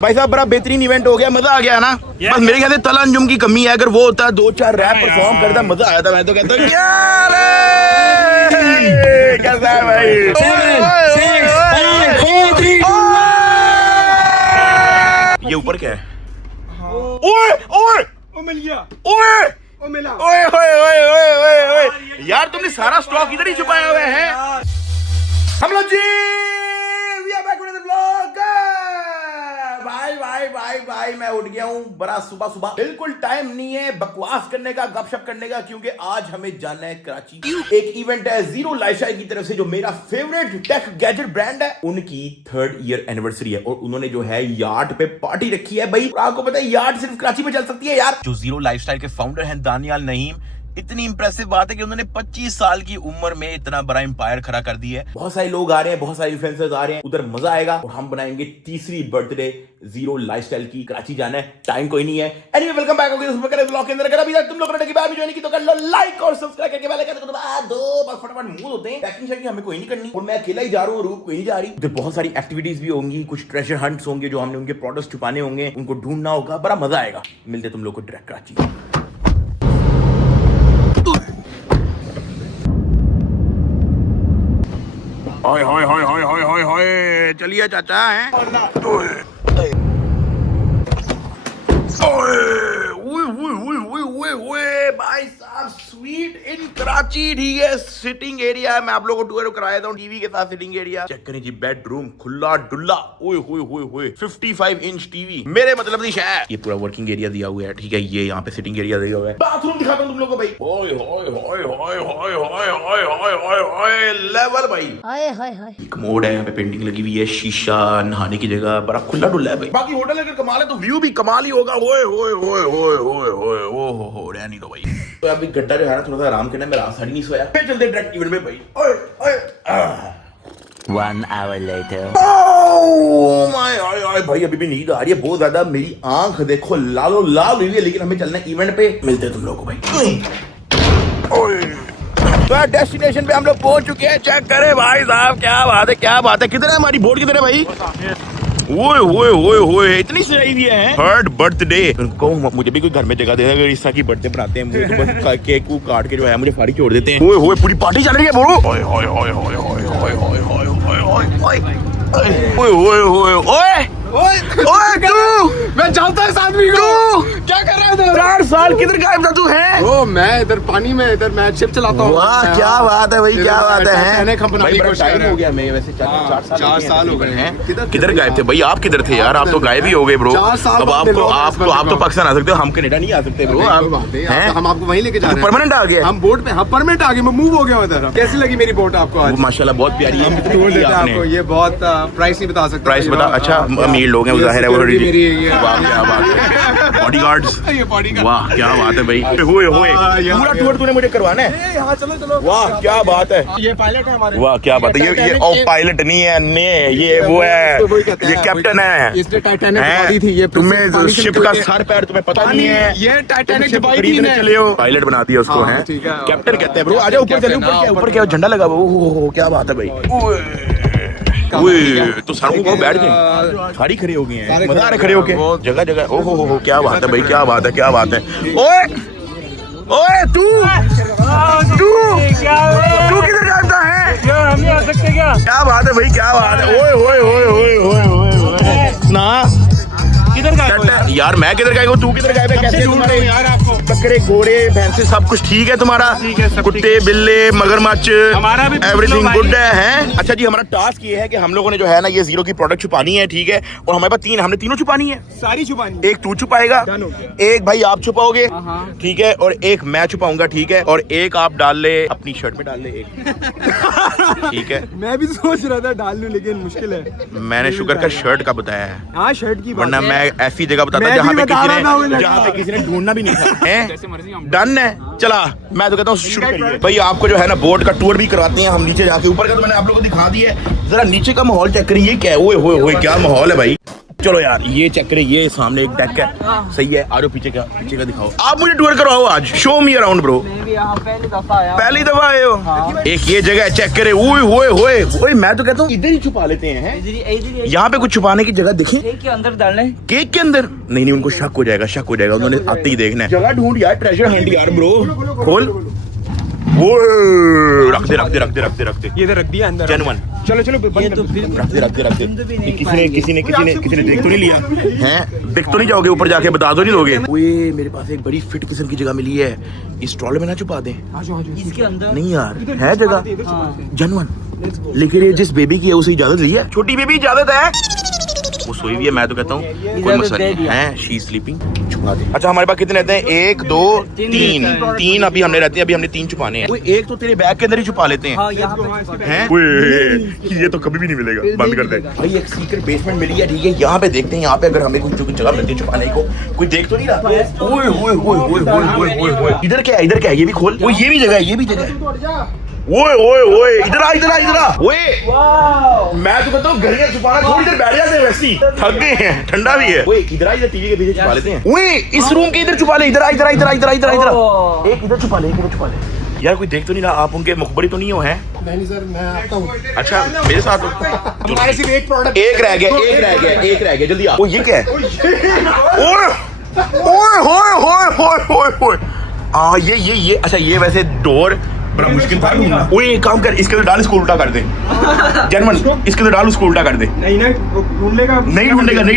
भाई साहब बड़ा बेहतरीन इवेंट हो गया, मजा आ गया ना। बस मेरे ख्याल से तला अंजुम की कमी है, अगर वो होता 2-4 रैप परफॉर्म करता मजा आया था। मैं तो कहता हूँ कैसा है भाई। ये ऊपर क्या है? ओए ओए ओ मिल गया, ओए ओ मिला। ओए ओए ओए ओए ओए ओए यार तुमने सारा स्टॉक इधर ही छुपाया हुआ है। हम लोग जी we are back with the vlog। भाई मैं उठ गया हूँ बड़ा सुबह सुबह, बिल्कुल टाइम नहीं है बकवास करने का, गपशप करने का, क्योंकि आज हमें जाना है कराची। एक इवेंट है जीरो लाइफस्टाइल की तरफ से, जो मेरा फेवरेट टेक गैजेट ब्रांड है, उनकी 3rd ईयर एनिवर्सरी है और उन्होंने जो है यार्ड पे पार्टी रखी है। भाई आपको पता है यार्ड सिर्फ कराची में चल सकती है यार। जो जीरो लाइफस्टाइल के फाउंडर हैं दानियाल नईम, इतनी इंप्रेसिव बात है कि उन्होंने 25 साल की उम्र में इतना बड़ा एम्पायर खड़ा कर दिया है। बहुत सारे लोग आ रहे हैं, बहुत सारे इन्फ्लुएंसर्स आ रहे हैं, उधर मजा आएगा और हम बनाएंगे तीसरी बर्थडे जीरो लाइफस्टाइल की। कराची जाना है, टाइम कोई नहीं है। एनीवे वेलकम बैक व्लॉग के अंदर। अगर अभी तक तुम लोगों ने ज्वाइन की तो कर लो लाइक और सब्सक्राइब करके बेल आइकन को दबा दो। बस फटाफट मूव होते हैं, पैकिंग शैकिंग हमें कोई नहीं करनी और मैं अकेला ही जा रहा हूँ, रूप कोई नहीं जा रही। उधर बहुत सारी एक्टिविटीज भी होंगी, कुछ ट्रेजर हंट्स होंगे जो हमने उनके प्रोडक्ट्स छुपाने होंगे, उनको ढूंढना होगा, बड़ा मजा आएगा। मिलते तुम लोग को डायरेक्ट कराची। होय होय होय होय होय होय होय चलिए चाचा हैं। भाई साहब स्वीट इन कराची, ठीक है। सिटिंग एरिया है, मैं आप लोगों को टूर कराया था टीवी के साथ। सिटिंग एरिया चेक करें जी, बेडरूम खुला डुल्ला, ओए होए होए होए 55 इंच टीवी, मेरे मतलब दी शायद। ये पूरा वर्किंग एरिया दिया हुआ है, ठीक है। ये यहाँ पे सिटिंग एरिया दिया हुआ है। बाथरूम दिखाता हूँ तुम लोगों को भाई। ओए होए होए होए होए होए होए होए होए होए लेवल भाई। हाय हाय हाय। कमोड है, यहाँ पे पेंटिंग लगी हुई है, शीशा, नहाने की जगह, बड़ा खुला डुल्ला है भाई। बाकी होटल अगर कमाल है तो व्यू भी कमाल ही होगा। ओए होए होए होए होए होए ओ हो रहनी दो भाई। तो अभी गड्ढा जो है ना, थोड़ा सा आराम करना, मैं रात साड़ी नहीं सोया। फिर चलते डायरेक्ट इवेंट में भाई। ओए ओए 1 hour later। Oh my I भाई, अभी भी नींद आ रही है बहुत ज्यादा। मेरी आंख देखो लालो लाल हुई है, लेकिन हमें चलना है इवेंट पे। मिलते हैं तुम लोगों को भाई। ओए तो डेस्टिनेशन पे हम लोग पहुंच चुके हैं। चेक करें भाई साहब, क्या बात है, क्या बात है। किधर है हमारी बोट, किधर है भाई? ओए ओए ओए ओए इतनी सजाई हुई है। 3rd बर्थडे उनको, मुझे भी कोई घर में जगह दे, अगर ईसा की बर्थडे बनाते हैं, मुझे तो बस केक को काट के जो है मुझे फाड़ी छोड़ देते हैं। ओए ओए पूरी पार्टी चल रही है बोलो। ओए ओए ओए ओए ओए ओए ओए ओए ओए ओए ओए ओए ओए ओए तू, मैं जानता है इस आदमी को। क्या कर रहा है इधर? 4 साल किधर गायब था तू? है ओ मैं इधर पानी में, इधर मैं शिप चलाता हूँ। वाह क्या बात है भाई, क्या बात है। भाई बड़ा टाइम हो गया, मैं वैसे 4 साल हो गए हैं। किधर गायब थे भाई? आप किधर थे यार? आप तो गायब ही हो गए ब्रो। अब आप तो पाकिस्तान आ सकते हो, हम कनाडा नहीं आ सकते ब्रो। हम आपको वहीं लेके जा रहे हैं। परमानेंट आ गए हम बोट पे, हम परमानेंट आ गए, मैं मूव हो गया इधर। कैसी लगी मेरी बोट आपको आज? माशाल्लाह बहुत प्यारी है। टूर देते हैं आपको। ये बहुत प्राइस नहीं बता सकते। प्राइस बता। अच्छा अमीर लोग हैं जाहिर है वो। वाह क्या बात है, बॉडीगार्ड्स। वाह क्या बात है भाई। हुए हुए पूरा टूर तूने मुझे करवाना है। यहाँ चलो चलो। वाह क्या बात है। ये पायलट है हमारे। वाह क्या बात है। ये ओ पायलट नहीं है, ये वो है, ये कैप्टन है। इसने टाइटैनिक दबाई थी। ये तुम्हें शिप का सर पैर तुम्हें पता नहीं है। ये टाइटैनिक दबाई थी ने। चले हो, पायलट बना दिया उसको है, कैप्टन कहते हैं ब्रो। आजा ऊपर चले, ऊपर क्या झंडा लगा हुआ। ओह क्या बात है भाई। तो सर को बैठ गए, सारी खड़े हो गए हैं, मजा आ रहा खड़े होके जगह जगह। ओहो हो क्या बात है भाई, क्या बात है, क्या बात है। ओए ओए तू किधर जाता है? हम नहीं आ सकते क्या? क्या बात है भाई, क्या बात है। ओए ओए ओए ओए ओए ओए ना किधर गए यार? मैं किधर गया? तू किधर गया? कैसे ढूंढ रहे हो यार आपको? बकरे घोड़े भैंसे सब कुछ ठीक है तुम्हारा? ठीक है, सब कुत्ते बिल्ले मगरमच्छ हमारा भी एवरीथिंग गुड है। अच्छा जी, हमारा टास्क ये है कि हम लोगों ने जो है ना ये जीरो की प्रोडक्ट छुपानी है, ठीक है। और हमारे पास हमने तीनों छुपानी है। सारी छुपानी। एक तू छुपाएगा, एक भाई आप छुपाओगे, हाँ। ठीक है, और एक मैं छुपाऊंगा, ठीक है, और एक आप डाल ले अपनी शर्ट में डाल ले एक ठीक है। मैं भी सोच रहा था डाल लूं, लेकिन मुश्किल है। मैंने शुगर का शर्ट का बताया है। हाँ शर्ट की, वरना मैं ऐसी जगह बताता जहाँ पे किसी ने ढूंढना भी नहीं था। डन है, चला मैं तो कहता हूँ शुरू करिए भाई। आपको जो है ना बोट का टूर भी करवाते हैं हम। नीचे जाके ऊपर का तो मैंने आप लोगों को दिखा दिया है, जरा नीचे का माहौल चेक करिए क्या है। ओए होए होए क्या माहौल है भाई। चलो यार ये चेक करें, ये सामने एक डेक है, सही है। आ जाओ पीछे का दिखाओ। आप मुझे टूर करवाओ आज, शो मी अराउंड ब्रो। पहली दफा आए हो। एक ये जगह चेक करे, ओए होए होए ओए, मैं तो कहता हूँ इधर ही छुपा लेते हैं। यहाँ पे कुछ छुपाने की जगह दिखी? केक के अंदर डालने। केक के अंदर नहीं, उनको शक हो जाएगा, उन्होंने आते ही देखना है। जगह ढूंढ यार, ट्रेजर हंट यार ब्रो। खोल, वो रख दे। ये इधर रख दिया अंदर। जेन्युइन। चलो रख दे। किसी ने देख तो नहीं लिया हैं? देख तो नहीं जाओगे ऊपर जाके, बता दो नहीं लोगे। ओए मेरे पास एक बड़ी फिट किस्म की जगह मिली है, इस स्टॉल में ना छुपा दे। इसके अंदर नहीं यार है जगह जेन्युइन, लेकिन ये जिस बेबी की है उसे इजाजत ली है। छोटी बेबी इजाजत है, वो सोई हुई है। मैं तो कहता हूँ कोई मसला नहीं है, शी इज स्लीपिंग। छुपा दे। अच्छा हमारे पास कितने रहते हैं? 1 2 3 अभी हमने रहते हैं, अभी हमने 3 छुपाने हैं। एक तो तेरे बैग के अंदर ही छुपा लेते हैं। हैं? ये तो कभी भी नहीं मिलेगा, बंद कर दे भाई। एक सीक्रेट बेसमेंट मिली है, ठीक है, यहाँ पे देखते हैं। यहाँ पे अगर हमें कुछ जगह मिलती है छुपाने को, कोई देख तो नहीं रहा। ओए इधर क्या है? ये भी खोल। वो ये भी जगह है। ओए इधर आ। ओए मैं तो कहता हूँ घड़ियां छुपाना, थोड़ी देर बैठ जाते हैं, वैसी थक गए हैं, ठंडा भी है। ओए इधर टीवी के पीछे छुपा लेते हैं। ओए इस रूम के इधर छुपा ले। इधर आ। एक इधर छुपा ले। यार कोई देख तो नहीं रहा? आप उनके मुखबरी तो नहीं हो? हैं? नहीं सर, मैं आता हूँ। अच्छा मेरे साथ हो। तुम्हारे सिर्फ एक प्रोडक्ट। एक रह गया, जल्दी आ। ये क्या है? ओए ये अच्छा, ये वैसे डोर बड़ा मुश्किल था ढूंढना। ओए एक काम कर, इसके अंदर डाल, इसको उल्टा कर दे। जेन्युइन, इसके अंदर डाल, उसको उल्टा कर दे। नहीं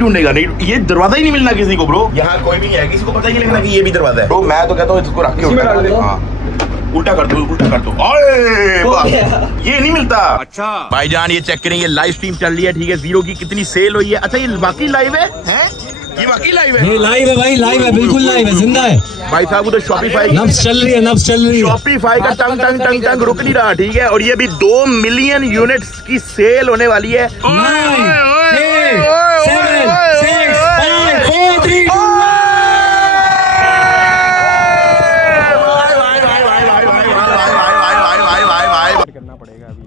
ढूंढेगा। ये दरवाजा ही नहीं मिलना किसी को ब्रो। यहाँ कोई भी नहीं है, किसी को पता ही नहीं लगना कि ये भी दरवाजा है ब्रो। मैं तो कहता हूँ इसको रख के उल्टा कर दो। ये नहीं मिलता। अच्छा भाईजान ये चेक करें, ये लाइव स्ट्रीम चल रही है, ठीक है, जीरो की कितनी सेल हुई है। अच्छा ये वाकई लाइव है? ये वाकई लाइव है? ये लाइव है भाई, लाइव है, बिल्कुल लाइव है, जिंदा है भाई साहब। उधर शॉपिफाई नब्ज चल रही है। शॉपिफाई का टंग रुक नहीं रहा, ठीक है। और ये भी 2 मिलियन यूनिट्स की सेल होने वाली है। 9 8 7 6 5 4 3 2 करना पड़ेगा अभी।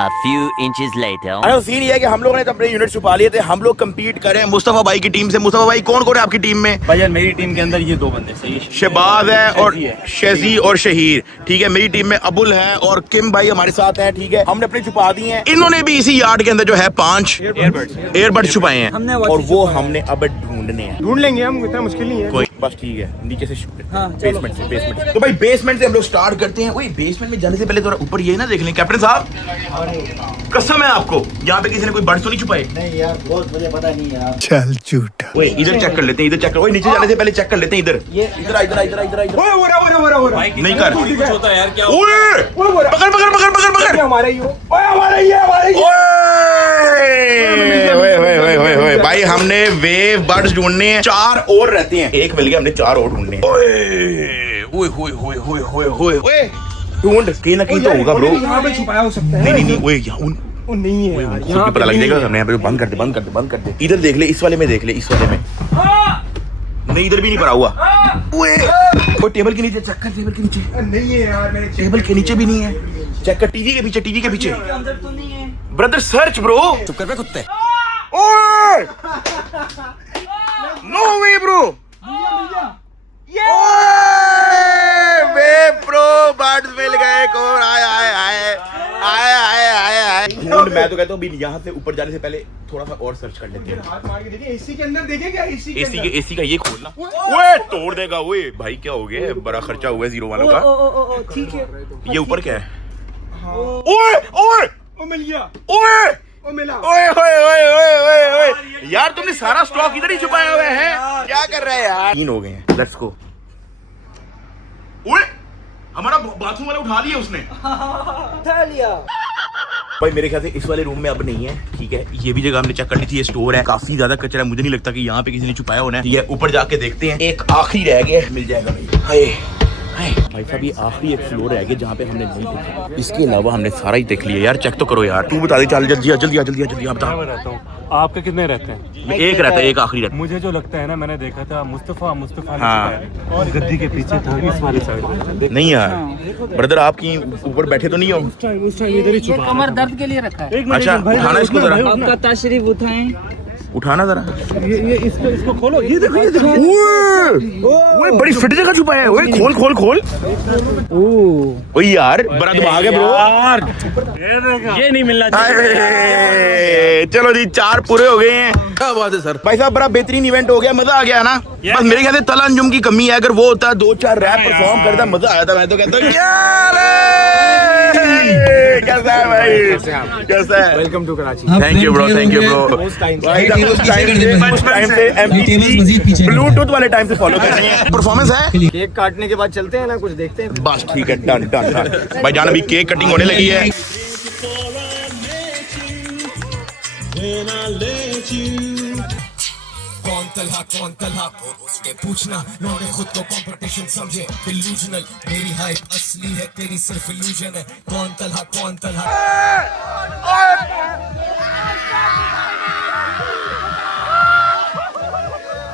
A few inches later. अरे सीन ये है कि हम लोगों ने तो अपने यूनिट छुपा लिए थे। हम लोग compete कर रहे हैं मुस्तफा भाई की टीम से। मुस्तफा भाई कौन है आपकी टीम में? भाई यार मेरी टीम के अंदर ये 2 बंदे सही है, शहबाज है और शेजी और शहीर, ठीक है। मेरी टीम में अबुल है और किम भाई हमारे साथ हैं, ठीक है। हमने अपने छुपा दिए हैं। इन्होंने भी इसी यार्ड के अंदर जो है 5 एयरबड्स छुपाए हैं, और वो हमने अब ढूंढने हैं। ढूंढ लेंगे हम, इतना मुश्किल नहीं है। कोई बस ठीक है, नीचे से बेसमेंट से। तो भाई बेसमेंट से हम लोग स्टार्ट करते हैं। वही बेसमेंट में जाने से पहले थोड़ा ऊपर ये ना देख लें कैप्टन साहब, कसम है आपको, यहाँ पे किसी ने कोई बर्ड्स तो नहीं छुपाए? नहीं यार, बहुत मुझे पता नहीं यार। चल झूठा। ओए इधर चेक कर लेते हैं, नीचे जाने से पहले चेक कर लेते हैं। इधर नहीं कर। कुछ होता है यार, क्या ओए पकड़ हमारा ही हो। ओए भाई हमने वेव बर्ड्स ढूंढने हैं, 4 और रहते हैं। एक मिल गया, हमने 4 और ढूंढने हैं। ओए ढूंढ, कहीं ना कहीं तो होगा ब्रो। यहाँ पे छुपाया हो सकता है। नहीं ओए यहाँ नहीं है यार, यहाँ पता लग जाएगा। हमने यहाँ पे बंद कर दे। इधर देख ले, इस वाले में देख ले, इस वाले में नहीं, इधर भी नहीं पड़ा हुआ। ओए वो टेबल के नीचे चेक कर, टेबल के नीचे नहीं है यार, मैंने टेबल के नीचे भी नहीं है। चेक कर टीवी के पीछे अंदर तो नहीं है ब्रदर, सर्च ब्रो। चुप कर बे कुत्ते। ओए नो वे ब्रो, वे प्रो बर्ड्स मिल गए। कौन आए? ढूंढ। मैं तो कहता हूँ यहाँ से ऊपर जाने से पहले थोड़ा सा और सर्च कर लेते हैं। हाथ मार के देखिए, एसी के अंदर देखे क्या? एसी का ये खोलना। ओए तोड़ देगा। ओए भाई क्या हो गया? बड़ा खर्चा हुआ है जीरो वालों का। ठीक है। ये ऊपर क्या है? ओए मिल गया। ओए मिला। ओए यार तुमने सारा स्टॉक इधर ही छुपाया हुआ है। क्या कर रहे हैं यार? 3 हो गए हैं, लेट्स गो। ओए हमारा बाथरूम वाला उठा लिया उसने। उठा लिया भाई मेरे ख्याल से इस वाले रूम में अब नहीं है, ठीक है। ये भी जगह हमने चेक कर ली थी, ये स्टोर है, काफी ज्यादा कचरा है। मुझे नहीं लगता कि यहाँ पे किसी ने छुपाया होना है। ये ऊपर जाके देखते हैं। एक आखिरी रह गया, मिल जाएगा भाई। भाई साहब ये आखिरी एक फ्लोर रह गया जहाँ पे हमने नहीं देखा, इसके अलावा हमने सारा ही देख लिया यार। चेक तो करो यार, तू बता दे, चल जल्दी जल्दी जल्दी आप बता। मैं रहता हूँ, आपके कितने रहते हैं? एक रहता है, एक आखिरी रहता मुझे जो लगता है ना, मैंने देखा था मुस्तफा ने हाँ। छुपाया है। और गद्दी के पीछे था इस वाली साइड में। है। नहीं यार ब्रदर, आपकी ऊपर बैठे तो नहीं हो? उस टाइम इधर ही छुपा कमर दर्द के लिए रखा है। एक मिनट, अच्छा, भाई, उठाना इसको जरा। आपका तशरीफ उठाएं। उठाना जरा। ये इसको खोलो, ये देखो ओए बड़ी फिट जगह छुपाया है। ओए खोल खोल खोल। ओए यार बड़ा दिमाग है ब्रो। यार ये नहीं मिलना चाहिए। अरे, चलो जी 4 पूरे हो गए हैं। क्या बात है सर। भाई साहब बड़ा बेहतरीन इवेंट हो गया, मजा आ गया ना। बस मेरे ख्याल से तला अंजुम की कमी है, अगर वो होता 2-4 रैप परफॉर्म करता मजा आया था। मैं तो कहता हूँ कैसा है भाई, कैसा है? Welcome to Karachi. Thank you bro, thank you bro. उस टाइम से MP3 ब्लूटूथ वाले टाइम से फॉलो कर रही है। परफॉर्मेंस है, केक काटने के बाद चलते हैं ना, कुछ देखते हैं। बस ठीक है, डन डन डन। भाई जान अभी केक कटिंग होने लगी है। कौन तलहा उसके पूछना, लोगों ने खुद को कंपटीशन समझे इल्यूजनल, मेरी हाइप असली है, तेरी सिर्फ इल्यूजन है। कौन तलहा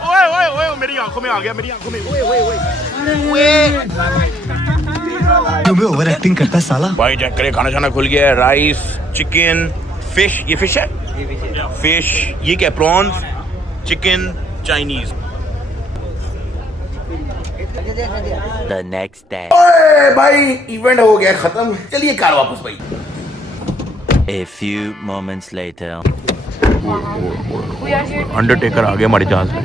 ओए ओए ओए मेरी आंखों में आ गया, मेरी आंखों में। ओए ओए ओए ओवर एक्टिंग करता है साला। भाई चेक करे, खाना शाना खुल गया है। Rice, chicken, fish. ये फिश है, फिश। ये क्या, prawns, chicken, Chinese. The next day. ओए भाई इवेंट हो गया खत्म, चलिए कार वापस भाई। A few moments later. Undertaker आ गया हमारे जहाज में।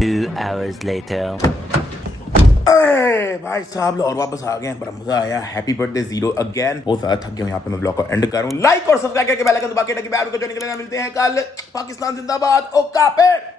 2 hours later. अरे भाई साहब लोग और वापस आ गए हैं, बड़ा मजा आया। Happy birthday zero again. बहुत ज्यादा थक गया हूं, यहाँ पे मैं ब्लॉग को एंड कर रहा हूं। लाइक और सब्सक्राइब करके बेल आइकन दबा के ताकि बैठ को जो निकले ना। मिलते हैं कल। पाकिस्तान जिंदाबाद। ओका पे।